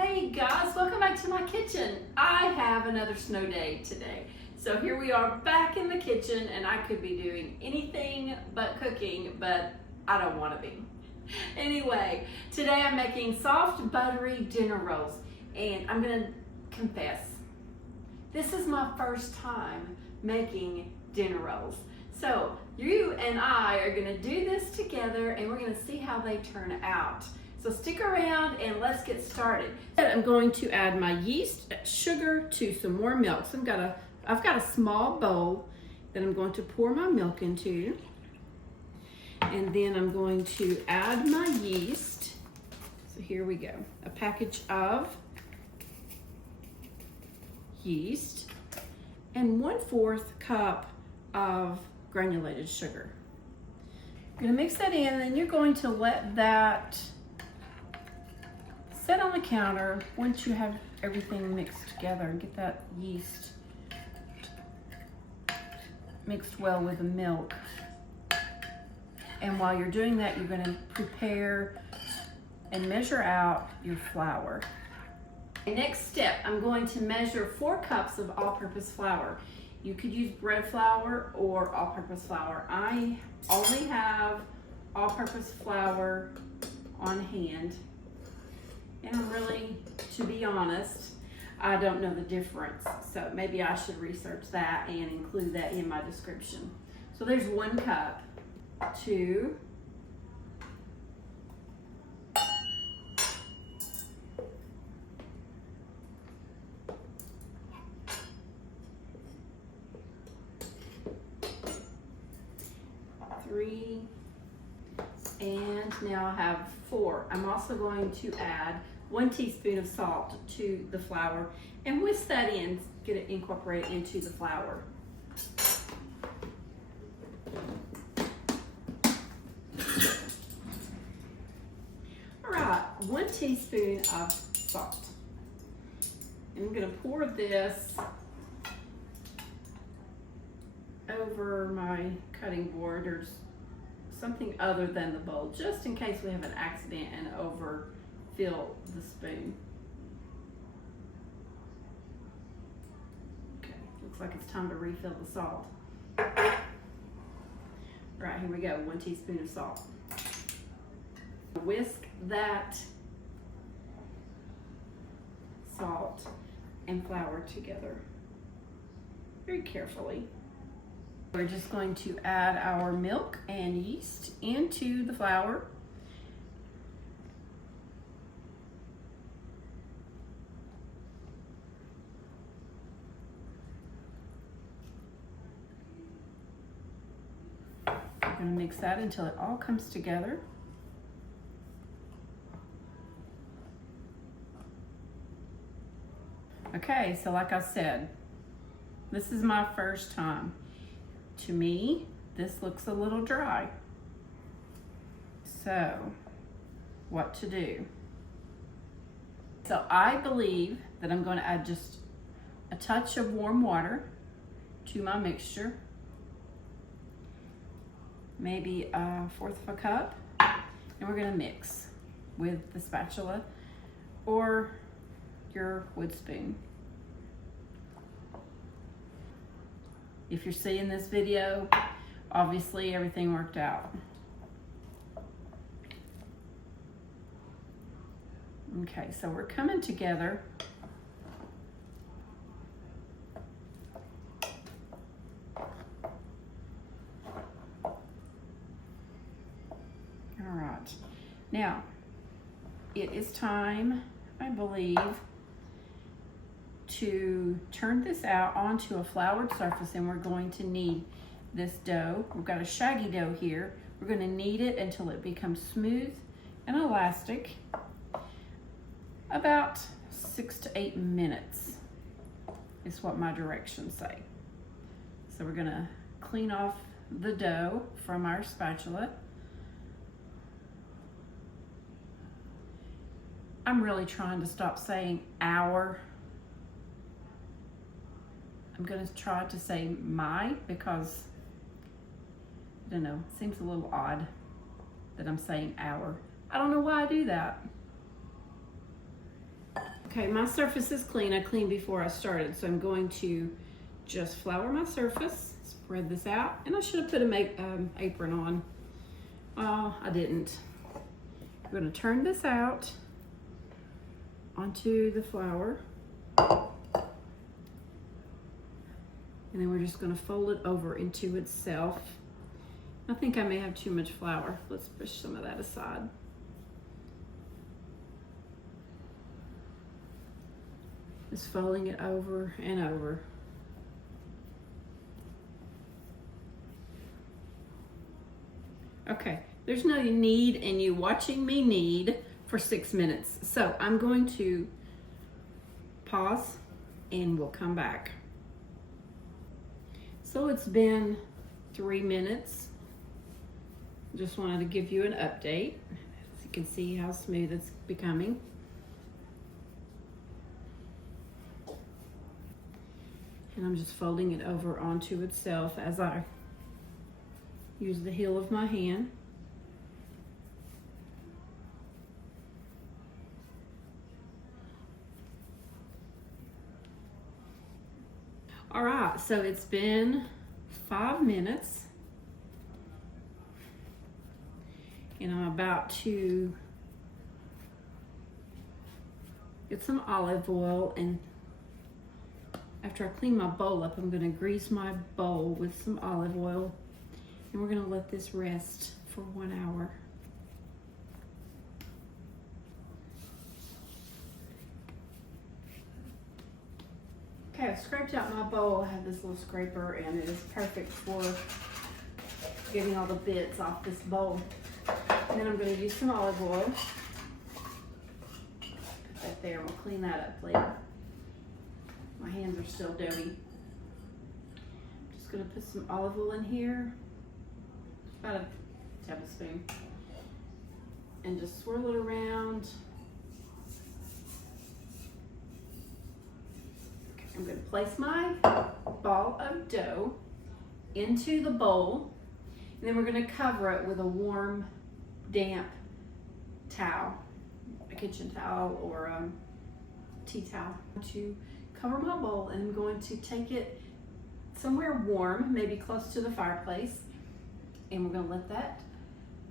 Hey guys, welcome back to my kitchen. I have another snow day today. So here we are back in the kitchen, and I could be doing anything but cooking, but I don't want to be. Anyway, today I'm making soft, buttery dinner rolls, and I'm gonna confess, this is my first time making dinner rolls. So you and I are gonna do this together, and we're gonna see how they turn out. So stick around and let's get started. I'm going to add my yeast, sugar to some more milk. So I've got a small bowl that I'm going to pour my milk into. And then I'm going to add my yeast. So here we go. A package of yeast and 1/4 cup of granulated sugar. I'm gonna mix that in, and then you're going to let that set on the counter once you have everything mixed together and get that yeast mixed well with the milk. And while you're doing that, you're going to prepare and measure out your flour. Next step, I'm going to measure 4 cups of all-purpose flour. You could use bread flour or all-purpose flour. I only have all-purpose flour on hand. And I'm really, to be honest, I don't know the difference. So maybe I should research that and include that in my description. So there's 1 cup, 2, 3, and now I have 4. I'm also going to add 1 teaspoon of salt to the flour and whisk that in, get it incorporated into the flour. All right, 1 teaspoon of salt. And I'm gonna pour this over my cutting board or something other than the bowl, just in case we have an accident and overfill the spoon. Okay, looks like it's time to refill the salt. Right, here we go, 1 teaspoon of salt. Whisk that salt and flour together very carefully. We're just going to add our milk and yeast into the flour. We're going to mix that until it all comes together. Okay, so like I said, this is my first time. To me, this looks a little dry. So, what to do? So I believe that I'm going to add just a touch of warm water to my mixture. Maybe 1/4 of a cup. And we're going to mix with the spatula or your wood spoon. If you're seeing this video, obviously everything worked out. Okay, so we're coming together. All right, now it is time, I believe, to turn this out onto a floured surface, and we're going to knead this dough. We've got a shaggy dough here. We're going to knead it until it becomes smooth and elastic. About 6 to 8 minutes is what my directions say. So we're going to clean off the dough from our spatula. I'm really trying to stop saying our. I'm going to try to say my, because, I don't know, it seems a little odd that I'm saying our. I don't know why I do that. Okay, my surface is clean. I cleaned before I started, so I'm going to just flour my surface, spread this out, and I should have put an apron on. Well, I didn't. I'm going to turn this out onto the flour, and then we're just going to fold it over into itself. I think I may have too much flour. Let's push some of that aside. Just folding it over and over. Okay, there's no need in you watching me knead for 6 minutes. So I'm going to pause and we'll come back. So it's been 3 minutes. Just wanted to give you an update. As you can see how smooth it's becoming. And I'm just folding it over onto itself as I use the heel of my hand. All right, so it's been 5 minutes. And I'm about to get some olive oil, and after I clean my bowl up, I'm gonna grease my bowl with some olive oil, and we're gonna let this rest for 1 hour. Okay, I've scraped out my bowl. I have this little scraper, and it is perfect for getting all the bits off this bowl. And then I'm gonna use some olive oil. Put that there, we'll clean that up later. My hands are still dirty. Just gonna put some olive oil in here, about a tablespoon, and just swirl it around. Okay, I'm gonna place my ball of dough into the bowl, and then we're gonna cover it with a warm, damp towel, a kitchen towel or a tea towel. To cover my bowl, and I'm going to take it somewhere warm, maybe close to the fireplace, and we're gonna let that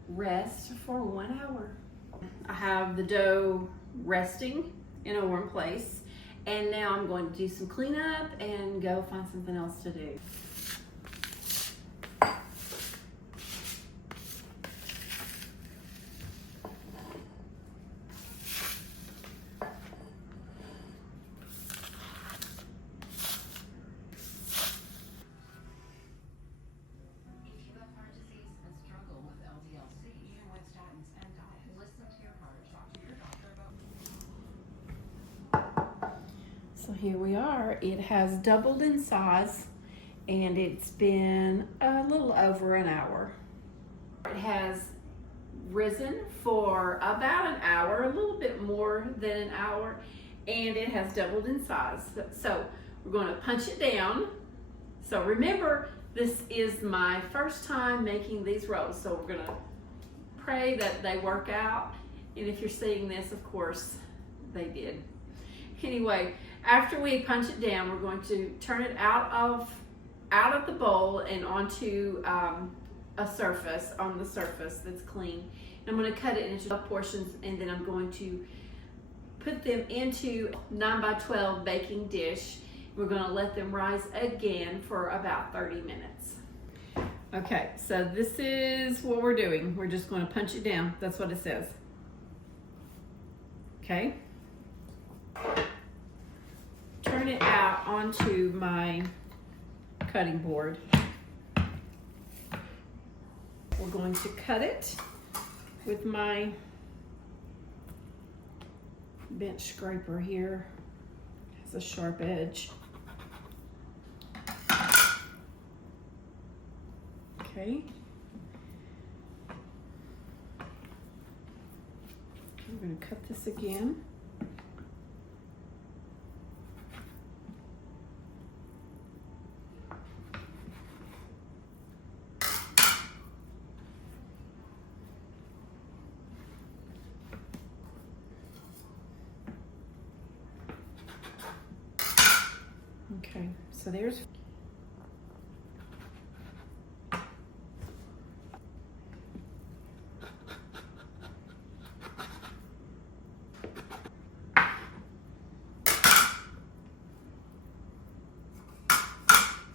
rest for 1 hour. I have the dough resting in a warm place, and now I'm going to do some cleanup and go find something else to do. So here we are. It has doubled in size, and it's been a little over an hour. It has risen for about an hour, a little bit more than an hour, and it has doubled in size. So we're going to punch it down. So remember, this is my first time making these rolls, so we're going to pray that they work out. And if you're seeing this, of course, they did. Anyway, after we punch it down, we're going to turn it out of the bowl and onto a surface, on the surface that's clean. And I'm going to cut it into portions, and then I'm going to put them into 9x12 baking dish. We're going to let them rise again for about 30 minutes. Okay, so this is what we're doing. We're just going to punch it down. That's what it says. Okay. Turn it out onto my cutting board. We're going to cut it with my bench scraper here. It has a sharp edge. Okay. I'm going to cut this again. Okay, so there's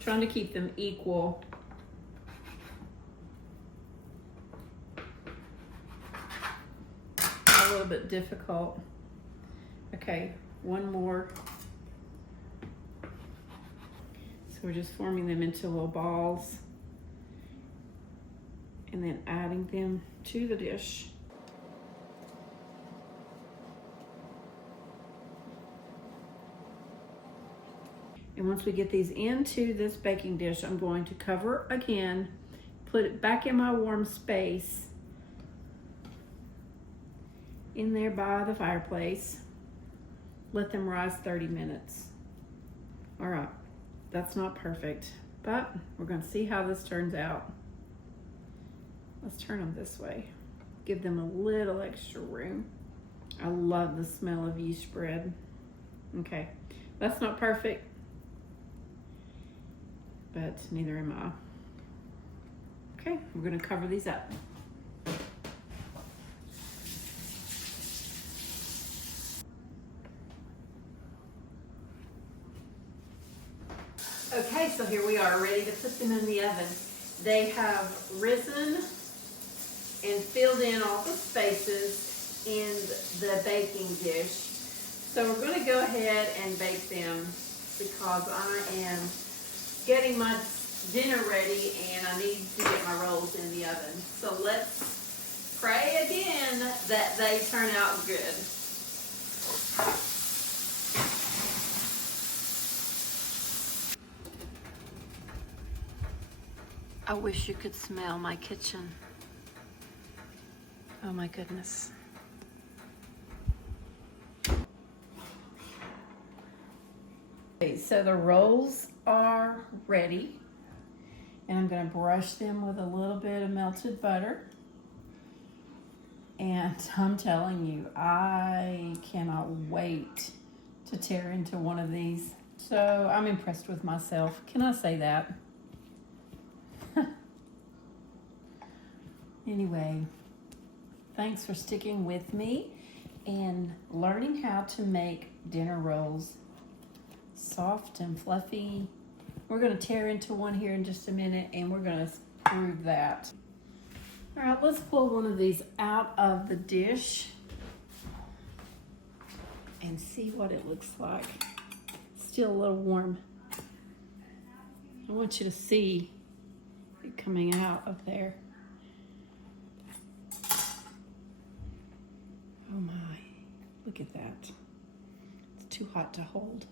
trying to keep them equal. A little bit difficult. Okay, one more. So we're just forming them into little balls and then adding them to the dish. And once we get these into this baking dish, I'm going to cover again, put it back in my warm space in there by the fireplace. Let them rise 30 minutes. All right, that's not perfect, but we're gonna see how this turns out. Let's turn them this way. Give them a little extra room. I love the smell of yeast bread. Okay, that's not perfect, but neither am I. Okay, we're gonna cover these up. Okay, so here we are, ready to put them in the oven. They have risen and filled in all the spaces in the baking dish. So we're gonna go ahead and bake them because I am getting my dinner ready and I need to get my rolls in the oven. So let's pray again that they turn out good. I wish you could smell my kitchen. Oh my goodness. Okay, so the rolls are ready. And I'm gonna brush them with a little bit of melted butter. And I'm telling you, I cannot wait to tear into one of these. So I'm impressed with myself. Can I say that? Anyway, thanks for sticking with me and learning how to make dinner rolls soft and fluffy. We're gonna tear into one here in just a minute and we're gonna prove that. All right, let's pull one of these out of the dish and see what it looks like. Still a little warm. I want you to see it coming out of there. Oh my, look at that. It's too hot to hold.